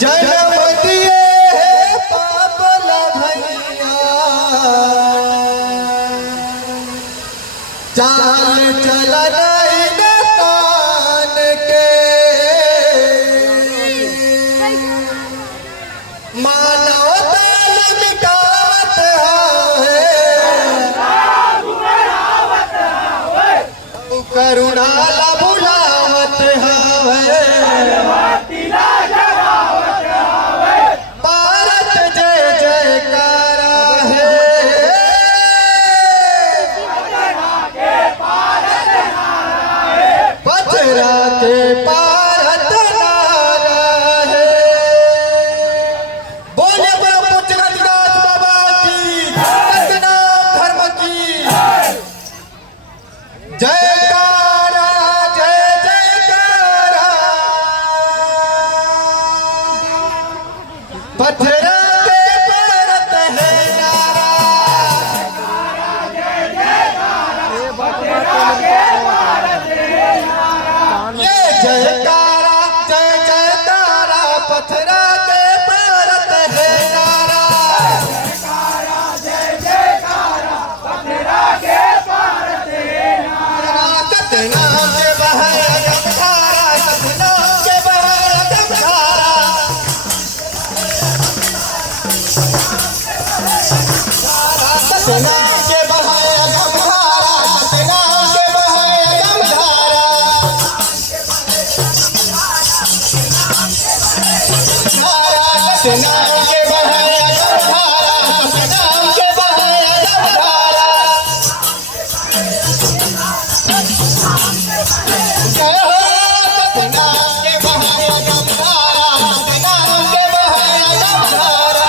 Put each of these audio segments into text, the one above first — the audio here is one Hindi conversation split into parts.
जन्म दिए पाप लभनिया चाल चलन इंसान के मानव ताल मिटावत है करुणा ला भुलावत है भारत जय जयकारा है पचरा के भारत नारा है बोले बड़ा पुचगतिदास बाबा की सतनाम धर्म की जयकारा जय जयकारा पथरा के भारत है नारा ये जयकारा जय जयकारा पथरा के भारत है नारा सतनाम के बहाय अगमधारा सतनाम के बहाय अगमधारा सतनाम के बहाय अगमधारा सतनाम के बहाय अगमधारा सतनाम के बहाय अगमधारा सतनाम के बहाय अगमधारा जय हो सतनाम के बहाय अगमधारा सतनाम के बहाय अगमधारा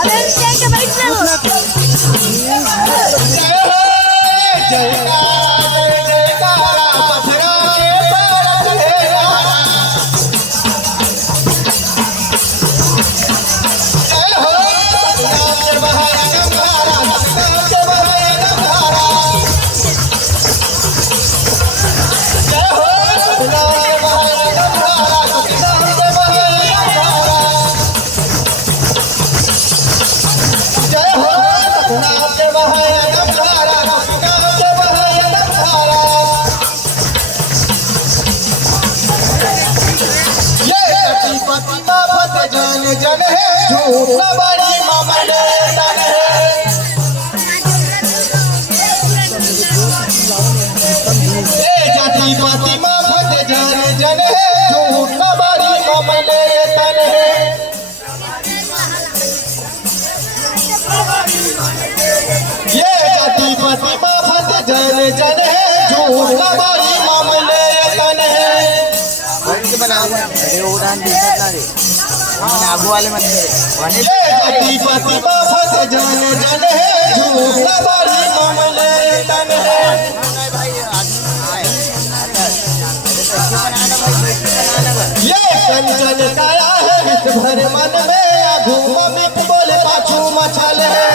अरे क्या बैठ रहे हो? जय हो जयकारा जय जयकारा पथरा के भारत है नारा जय हो सतनाम के बहाय अगमधारा सतनाम के बहाय अगमधारा जय हो सतनाम के बहाय अगमधारा सतनाम के बहाय अगमधारा जय हो सतनाम के बहाय अगमधारा सतनाम के बहाय अगमधारा ये सती बाबत जान जन है झूठ न बड़ी मामले तन है ये जाति पाति माफत जान जन है झूठ न बड़ी मामले तन है ये जाति पाति माफत जन जन है झूठ न बड़ी मामले तन है अरे उड़ान दिसत ना रे आगू वाले मत करे ये जाति पाति माफत जन जन है झूठ न बड़ी मामले तन है ये कंचन काया है विष भर मन में घूम मिट बोले पाछू मछल है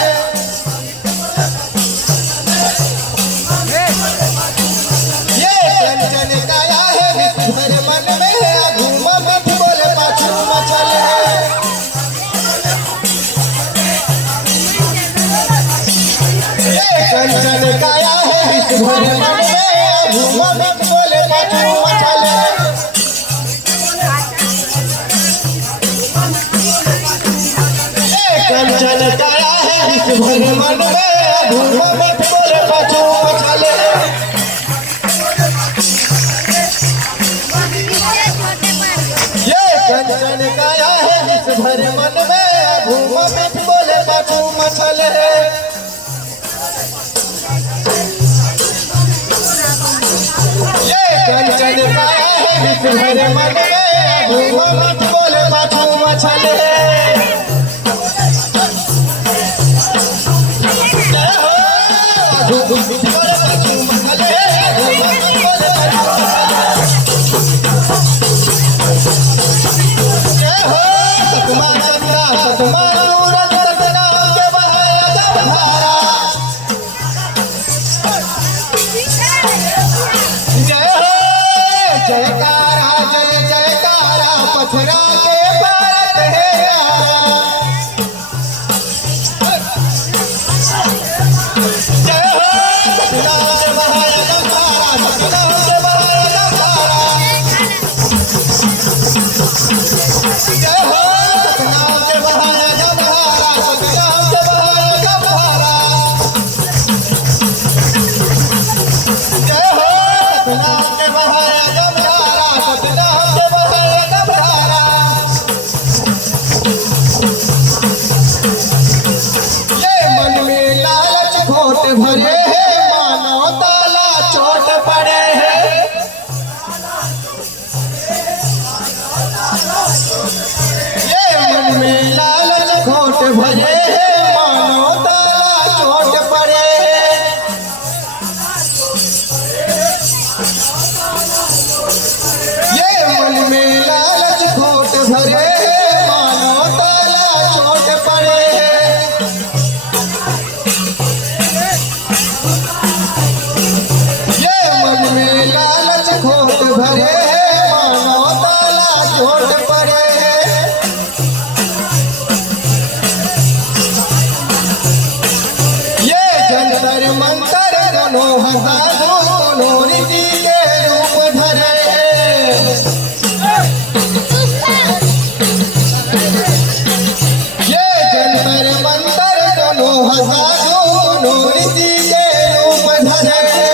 ये कंचन काया है विष भर मन में घूम मिट बोले पाछू मछल है ये कंचन काया है विष भर मन में घूम मिट बोले पाछू मछल है कंचन काया है विष भर मन में घूम मिट बोले पाछू मछल है ये कंचन काया है विष भर मन में घूम मिट बोले पाछू मछल है ये कंचन काया है विष भर मन में घूम मिट बोले पाछू मछल है जय हो घूम मिट बोले पाछू मछल है घूम मिट बोले पाछू मछल है जय हो सतनाम चंद्रा सतनाम सूरज सतनाम के बहाय अगमधारा जय हो जयकारा जय जयकारा पथरा के जय हो सतनाम के बहाया गंधारा सतनाम के बहाया गंधारा जय हो सतनाम के बहाया गंधारा सतनाम के बहाया गंधारा ये मन में लालच खोट भरे है मानो ताला चोट पड़े है ये मन में लालच खोट भरे है मानो ताला चोट पड़े है ये मन में लालच खोट भरे है मानो ताला चोट पड़े है ये मन में लालच खोट भरे है मानो ताला चोट पड़े है ये जंतर मंतर दोनों हजारों दोनों रीति के रूप धरे है ये जंतर मंतर दोनों हजारों दोनों रीति के रूप धरे है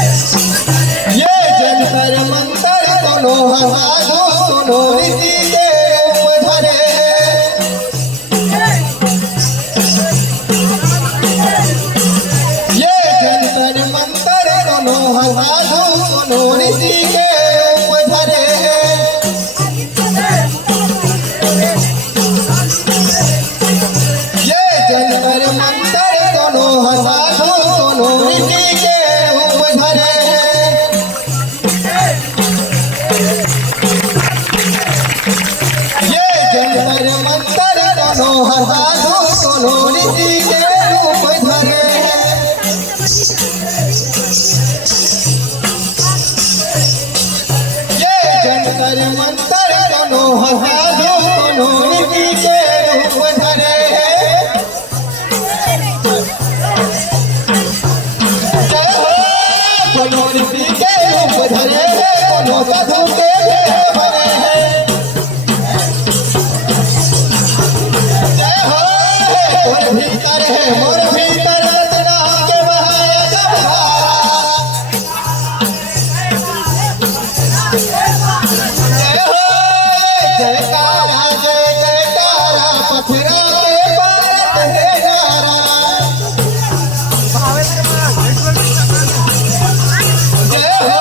ये जंतर मंतर दोनों हजारों दोनों रीति के रूप धरे ये जंतर मंतर दोनों हजारों दोनों रीति के रूप धरे ये जंतर मंतर दोनों हजारों दोनों रीति के रूप धरे ये जंतर मंतर दोनों हजारों दोनों रीति के रूप धरे ये जंतर मंतर दोनों हजारों दोनों रीति के रूप धरे जय हो दोनों रीति के रूप धरे हैं दोनों साधु के देह बने हैं जय हो मोर भीतर है मोर भीतर सतनाम के बहाया गंधारा जय हो जयकारा जय जयकारा पथरा के भारत है नारा जय हो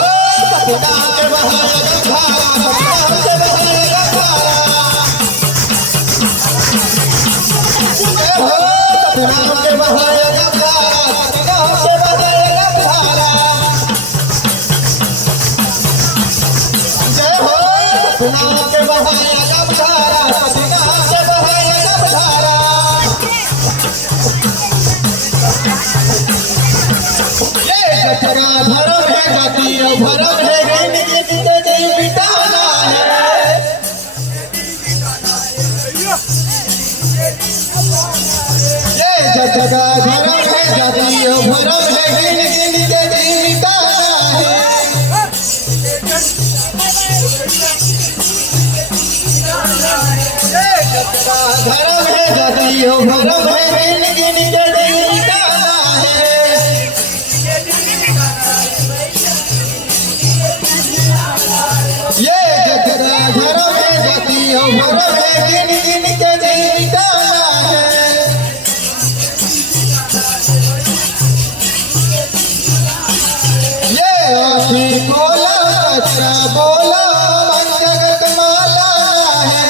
सतनाम के बहाया गंधारा सतनाम के बहाया गंधारा जय हो सतनाम के बहाया गंधारा सतनाम के बहाया गंधारा जय हो सतनाम के बहाया गंधारा सतनाम के बहाया गंधारा ये जठरा धर्म है जातीय भरम है गिन गिन के जी मिटाना है ये जठरा धर्म है जातीय भरम है गिन गिन के जी मिटाना है ये जठरा धर्म है जातीय भरम है गिन गिन के जी मिटाना है ये जठरा धर्म है जातीय भरम है गिन गिन के जी मिटाना है ये आखिर बोला कचरा बोला मन जगत माला है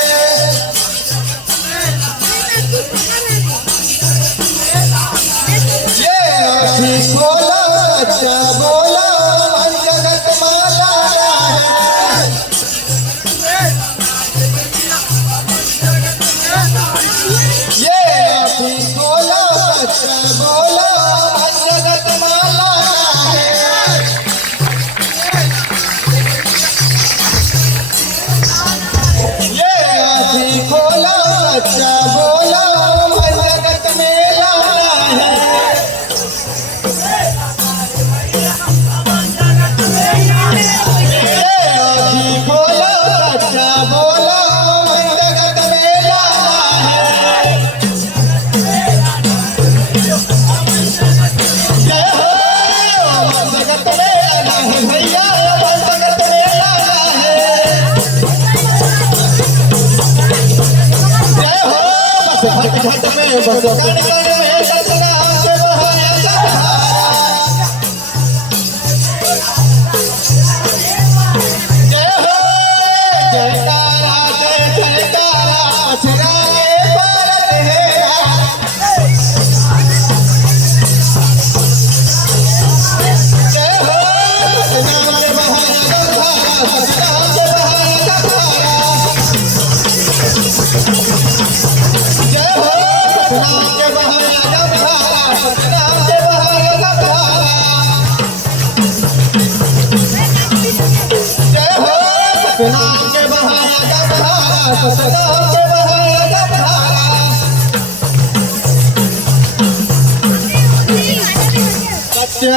घाट घाट में बस कण कण में सतनाम के बहाया जगधारा। जय हो जयकारा जय जयकारा सिराए भारत हेरा। जय हो सतनाम के बहाया जगधारा सतनाम के बहाया जगधारा। जय हो सतनाम के बहाया जगधारा सतनाम के बहाया जगधारा। जय हो सतनाम के बहाया जगधारा सतनाम के बहाया जगधारा। सत्य